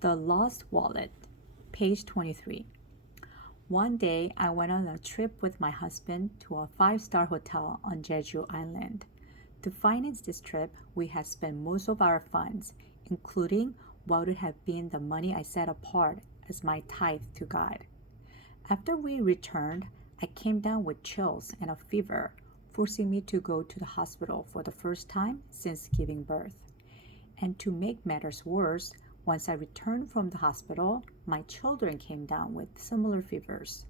The Lost Wallet, page 23. One day, I went on a trip with my husband to a 5-star hotel on Jeju Island. To finance this trip, we had spent most of our funds, including what would have been the money I set apart as my tithe to God. After we returned, I came down with chills and a fever, forcing me to go to the hospital for the first time since giving birth. And to make matters worse, once I returned from the hospital, my children came down with similar fevers.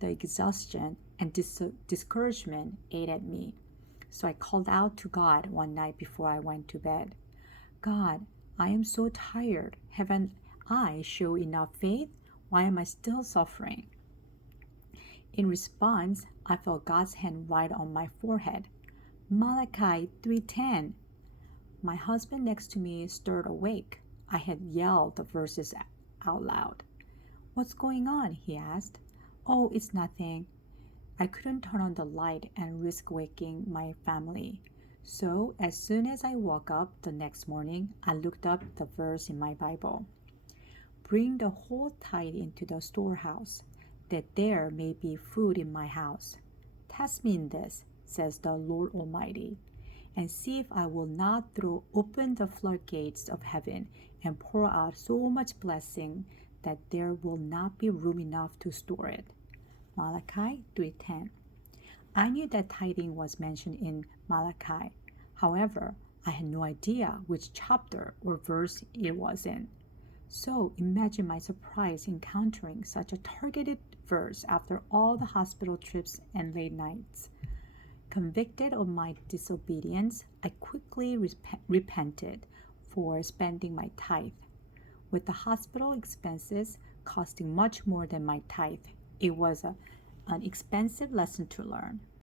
The exhaustion and discouragement ate at me, so I called out to God one night before I went to bed. God, I am so tired. Haven't I shown enough faith? Why am I still suffering? In response, I felt God's hand right on my forehead. Malachi 3:10. My husband next to me stirred awake. I had yelled the verses out loud. What's going on? He asked. Oh, it's nothing. I couldn't turn on the light and risk waking my family. So as soon as I woke up the next morning, I looked up the verse in my Bible. Bring the whole tithe into the storehouse, that there may be food in my house. Test me in this, says the Lord Almighty, and see if I will not throw open the floodgates of heaven and pour out so much blessing that there will not be room enough to store it. Malachi 3:10. I knew that tithing was mentioned in Malachi. However, I had no idea which chapter or verse it was in. So imagine my surprise encountering such a targeted verse after all the hospital trips and late nights. Convicted of my disobedience, I quickly repented for spending my tithe. With the hospital expenses costing much more than my tithe, it was an expensive lesson to learn.